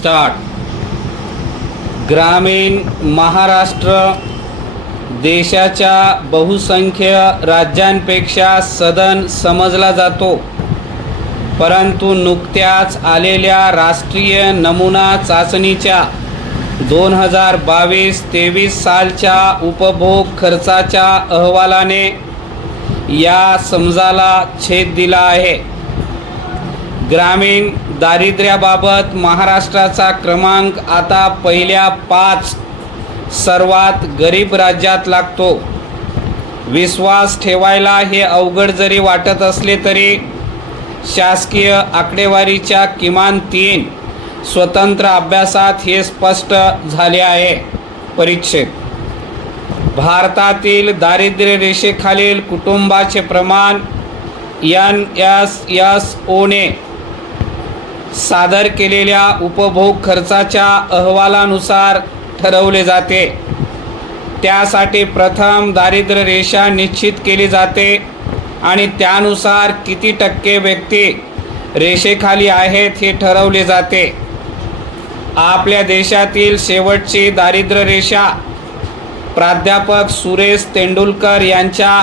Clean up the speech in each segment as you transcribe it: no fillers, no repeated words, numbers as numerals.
Start. ग्रामीण महाराष्ट्र देशाच्या बहुसंख्य राज्यांपेक्षा सधन समजला जातो, परंतु नुकत्याच आलेल्या राष्ट्रीय नमुना चाचणीच्या 2022-23 सालच्या उपभोग खर्चाच्या अहवालाने या समजाला छेद दिला आहे. ग्रामीण दारिद्र्याबाबत महाराष्ट्राचा क्रमांक आता पहिल्या 5 सर्वात गरीब राज्यात लागतो. विश्वास ठेवायला हे अवघड जरी वाटत असले तरी शासकीय आकडेवारीच्या किमान 3 स्वतंत्र अभ्यासात हे स्पष्ट झाले आहे. परिच्छेद: भारतातील दारिद्र्य रेषेखालील कुटुंबाचे प्रमाण NSSOने सादर केलेल्या उपभोग खर्चाच्या अहवालानुसार ठरवले जाते. त्यासाठी प्रथम दारिद्र्य रेषा निश्चित केली जाते आणि त्यानुसार किती टक्के व्यक्ती रेषेखाली आहेत हे ठरवले जाते. आपल्या देशातील शेवटची दारिद्र्य रेषा प्राध्यापक सुरेश तेंडुलकर यांच्या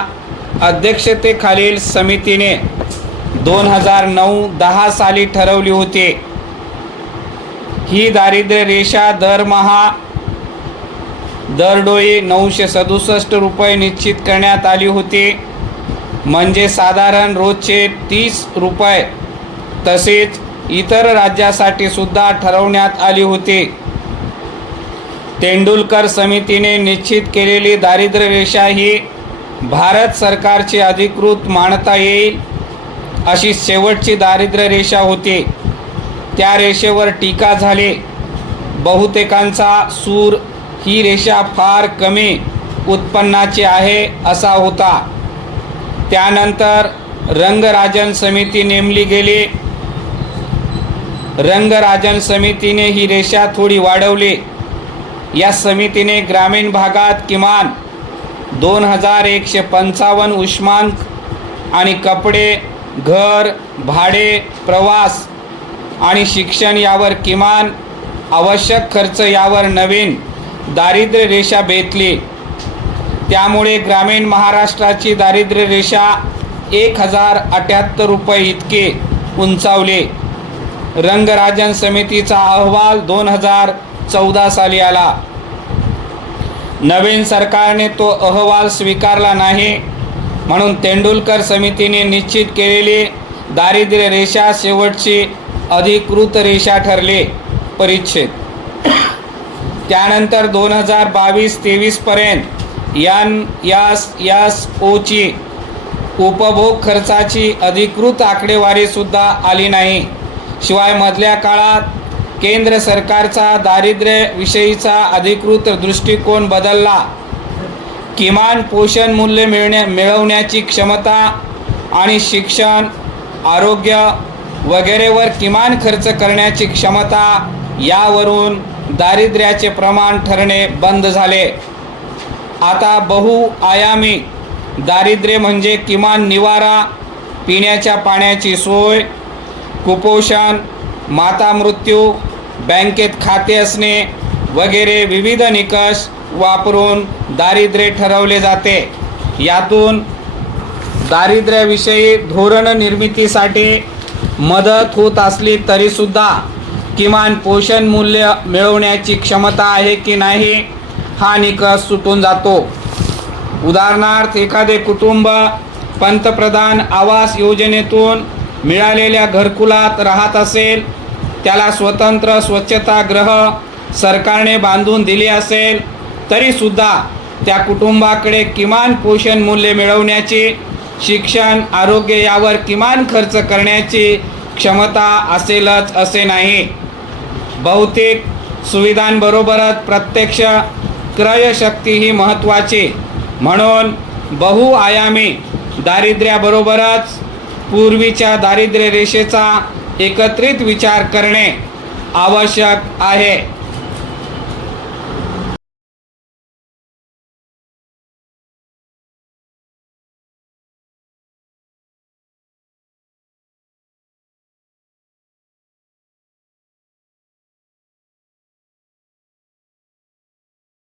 अध्यक्षतेखालील समितीने 2009-10 साली ठरवली होती. ही दारिद्र्य रेषा दरडोई 967 रुपये निश्चित करण्यात आली होती, म्हणजे साधारण रोजचे 30 रुपये. तसेच इतर राज्यासाठी सुद्धा ठरवण्यात आली होती. तेंडुलकर समितीने निश्चित केलेली दारिद्र्य रेषा ही भारत सरकारची अधिकृत मानता येईल अशी शेवटची दारिद्र्य रेषा होती. त्या रेषेवर टीका झाली. बहुतेकांचा सूर ही रेषा फार कमी उत्पन्नाची आहे असा होता. त्यानंतर रंगराजन समिती नेमली गेली. रंगराजन समितीने ही रेषा थोडी वाढवली. या समितीने ग्रामीण भागात किमान 2155 उष्मांक आणि कपडे, घर, भाडे, प्रवास आणि शिक्षण यावर किमान आवश्यक खर्च यावर नवीन दारिद्र्य रेषा बेतली. त्यामुळे ग्रामीण महाराष्ट्राची दारिद्र्य रेषा 1078 रुपये इतके उंचावली. रंगराजन समितीचा अहवाल 2014 साली आला. नवीन सरकारने तो अहवाल स्वीकारला नाही, म्हणून तेंडुलकर समितीने निश्चित केलेली दारिद्र्य रेषा शेवटची अधिकृत रेषा ठरली. परिच्छेद: त्यानंतर 2022-23 पर्यंत NSSOची उपभोग खर्चाची अधिकृत आकडेवारी सुद्धा आली नाही. शिवाय मधल्या काळात केंद्र सरकारचा दारिद्र्याविषयीचा अधिकृत दृष्टिकोन बदलला. किमान पोषण मूल्य मिळवण्याची क्षमता आणि शिक्षण, आरोग्य वगैरेवर किमान खर्च करण्याची क्षमता यावरून दारिद्र्याचे प्रमाण ठरणे बंद झाले. आता बहुआयामी दारिद्र्य म्हणजे किमान निवारा, पिण्याच्या पाण्याची सोय, कुपोषण, मातामृत्यू, बँकेत खाते असणे वगैरे विविध निकष वापरून दारिद्र्य ठरवले जाते. यातून दारिद्र्याविषयी धोरण निर्मितीसाठी मदत होत असली तरीसुद्धा किमान पोषण मूल्य मिळवण्याची क्षमता आहे की नाही हा निकष सुटून जातो. उदाहरणार्थ, एखादे कुटुंब पंतप्रधान आवास योजनेतून मिळालेल्या घरकुलात राहत असेल, त्याला स्वतंत्र स्वच्छतागृह सरकारने बांधून दिले असेल, तरीसुद्धा त्या कुटुंबाकडे किमान पोषण मूल्य मिळवण्याची, शिक्षण, आरोग्य यावर किमान खर्च करण्याची क्षमता असेलच असे नाही. भौतिक सुविधांबरोबरच प्रत्यक्ष क्रयशक्ती ही महत्त्वाची. म्हणून बहुआयामी दारिद्र्याबरोबरच पूर्वीच्या दारिद्र्य रेषेचा एकत्रित विचार करणे आवश्यक आहे.